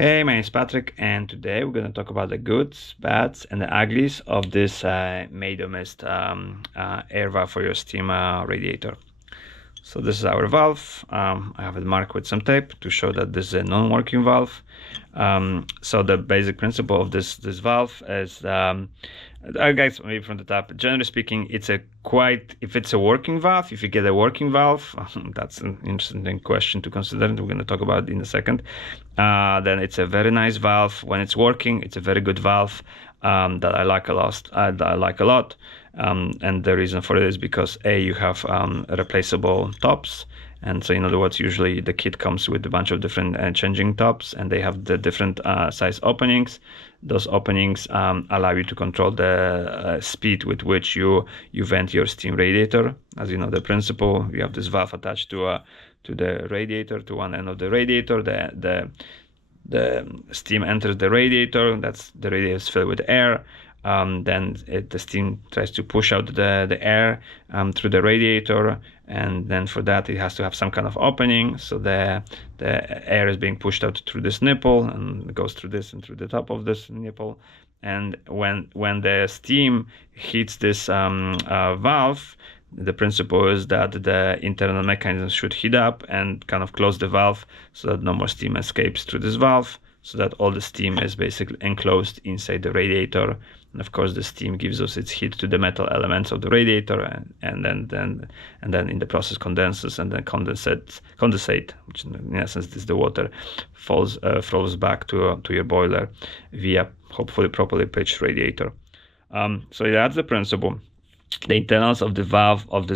Hey, my name is Patrick, and today we're going to talk about the goods, bads, and the uglies of this Maid-O-Mist air valve for your steam radiator. So this is our valve. I have it marked with some tape to show that this is a non-working valve. So the basic principle of this valve is, guys, maybe from the top. Generally speaking, if it's a working valve, if you get a working valve, that's an interesting question to consider, and we're going to talk about it in a second. Then it's a very nice valve. When it's working, it's a very good valve that I like a lot. And the reason for it is because you have replaceable tops. And so, in other words, usually the kit comes with a bunch of different changing tops, and they have the different size openings. Those openings allow you to control the speed with which you vent your steam radiator. As you know, the principle, you have this valve attached to the radiator, to one end of the radiator. The steam enters the radiator. The radiator is filled with air. Then the steam tries to push out the air through the radiator, and then for that it has to have some kind of opening, so the air is being pushed out through this nipple and goes through this and through the top of this nipple. And when the steam hits this valve, the principle is that the internal mechanism should heat up and kind of close the valve so that no more steam escapes through this valve, so that all the steam is basically enclosed inside the radiator. And of course, the steam gives us its heat to the metal elements of the radiator, and then in the process condenses, and then condensate, which in essence is the water, flows back to your boiler via hopefully properly pitched radiator. So that's the principle. The internals of this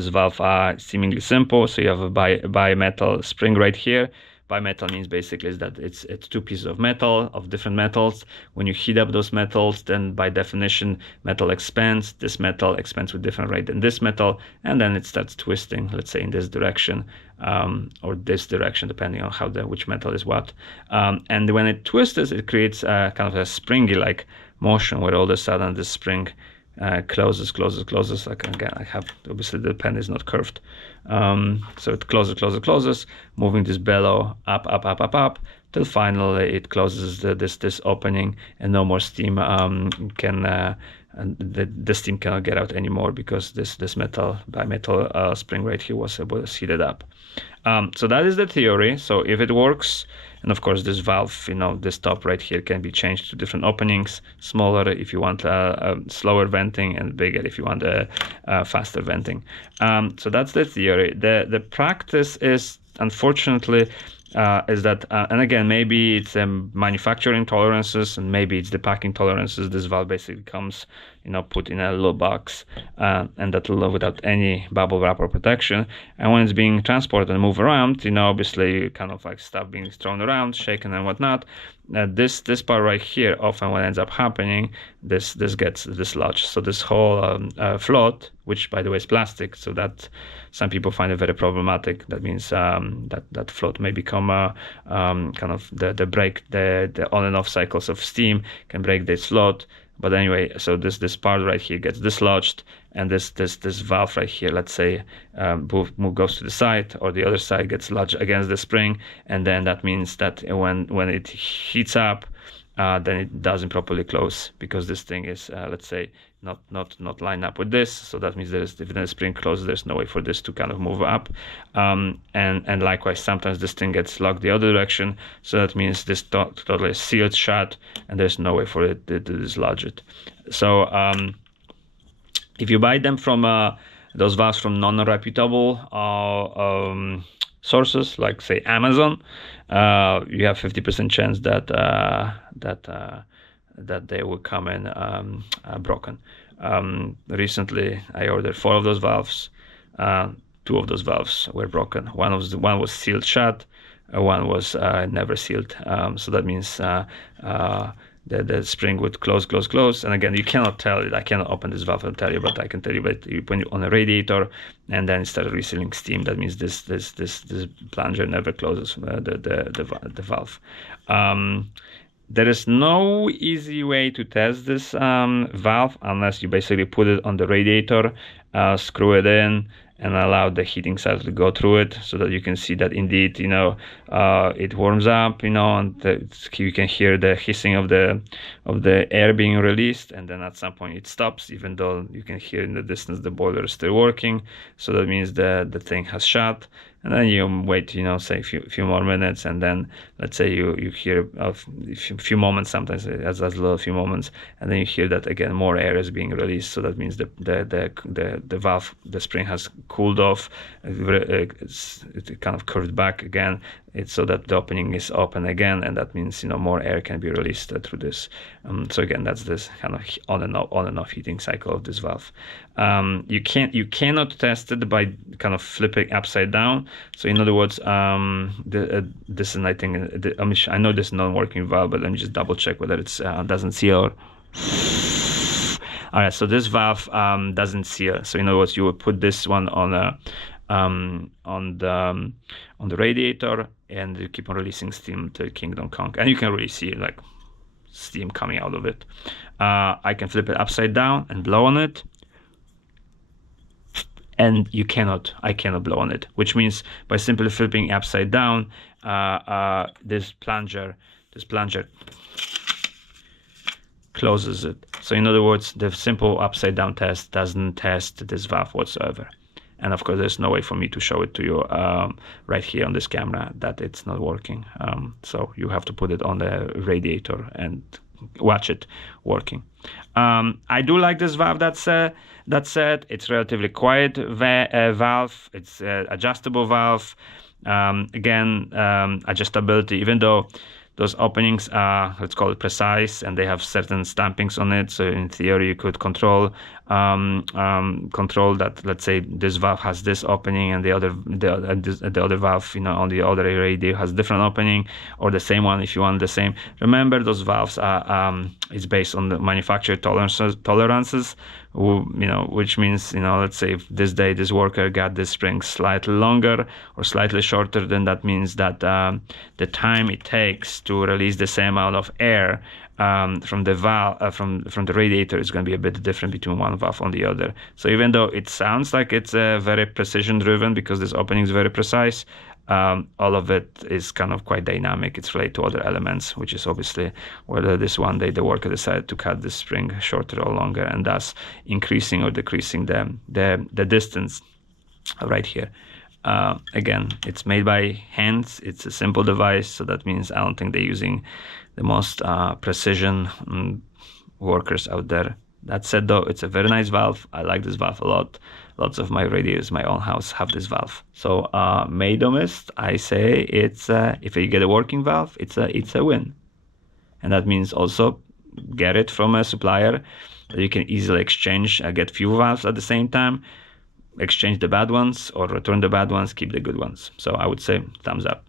valve are seemingly simple. So you have a bimetal spring right here. Bimetal means basically is that it's two pieces of metal, of different metals. When you heat up those metals, then by definition metal expands. This metal expands with different rate than this metal, and then it starts twisting, let's say in this direction or this direction, depending on which metal is what. And when it twists, it creates kind of a springy like motion, where all of a sudden the spring closes. Like again, I have, obviously the pen is not curved, so it closes, moving this bellow up till finally it closes this opening, and no more steam and the steam cannot get out anymore, because this bimetal spring right here was heated up. So that is the theory. So if it works, and of course this valve, this top right here can be changed to different openings, smaller if you want slower venting, and bigger if you want faster venting. So that's the theory. The practice is, unfortunately, is that, and again, maybe it's manufacturing tolerances, and maybe it's the packing tolerances. This valve basically comes, put in a little box, and that little without any bubble wrap or protection. And when it's being transported and moved around, obviously kind of like stuff being thrown around, shaken and whatnot. This part right here, often what ends up happening, this gets dislodged. So this whole float, which by the way is plastic, so that some people find it very problematic. That means that float may become kind of the on and off cycles of steam can break this float. But anyway, so this part right here gets dislodged, and this valve right here, let's say, goes to the side, or the other side gets lodged against the spring, and then that means that when it heats up, then it doesn't properly close, because this thing is, let's say, not lined up with this. So that means if the spring closes, there's no way for this to kind of move up. And likewise, sometimes this thing gets locked the other direction. So that means this totally is sealed shut, and there's no way for it to dislodge it. So if you buy them from those valves from non-reputable sources, like say Amazon, you have 50% chance that they will come in broken. Recently, I ordered 4 of those valves. 2 of those valves were broken. One was sealed shut. One was never sealed. So that means the spring would close. And again, you cannot tell it. I cannot open this valve and tell you, but I can tell you that when you're on a radiator and then start resealing steam, that means this plunger never closes the valve. There is no easy way to test this valve unless you basically put it on the radiator, screw it in, and allow the heating cycle to go through it, so that you can see that indeed, you know, it warms up, you know, and you can hear the hissing of the air being released, and then at some point it stops, even though you can hear in the distance the boiler is still working. So that means the thing has shut. And then you wait, you know, say a few more minutes, and then let's say you hear a few moments, sometimes as little few moments, and then you hear that again more air is being released. So that means the valve, the spring has cooled off. It's kind of curved back again. It's so that the opening is open again, and that means, you know, more air can be released through this. So again, that's this kind of on and off heating cycle of this valve. You cannot test it by kind of flipping upside down. So in other words, this is, I think, I know this is non-working valve, but let me just double check whether it's doesn't seal. All right, so this valve doesn't seal. So in other words, you would put this one on the radiator, and you keep on releasing steam till Kingdom Come, and you can really see like steam coming out of it. I can flip it upside down and blow on it, and I cannot blow on it, which means by simply flipping upside down, this plunger closes it. So in other words, the simple upside down test doesn't test this valve whatsoever. And of course, there's no way for me to show it to you right here on this camera that it's not working. So you have to put it on the radiator and watch it working. I do like this valve. That said, it's relatively quiet valve. It's adjustable valve. Again, adjustability, even though those openings are, let's call it, precise, and they have certain stampings on it. So in theory, you could control that. Let's say this valve has this opening, and the other valve, you know, on the other radiator has different opening, or the same one if you want the same. Remember, those valves are it's based on the manufacturer tolerances. You know, which means, you know, let's say if this day this worker got this spring slightly longer or slightly shorter, then that means that the time it takes to release the same amount of air from the valve from the radiator is going to be a bit different between one valve and the other. So even though it sounds like it's very precision driven because this opening is very precise, all of it is kind of quite dynamic. It's related to other elements, which is obviously whether this one day the worker decided to cut the spring shorter or longer, and thus increasing or decreasing the distance right here. Again, it's made by hands. It's a simple device, so that means I don't think they're using the most precision workers out there. That said, though, it's a very nice valve. I like this valve a lot. Lots of my radiators in my own house have this valve. So Maid-O-Mist, I say it's if you get a working valve, it's a win. And that means also get it from a supplier that you can easily exchange, get few valves at the same time, exchange the bad ones or return the bad ones, keep the good ones. So I would say thumbs up.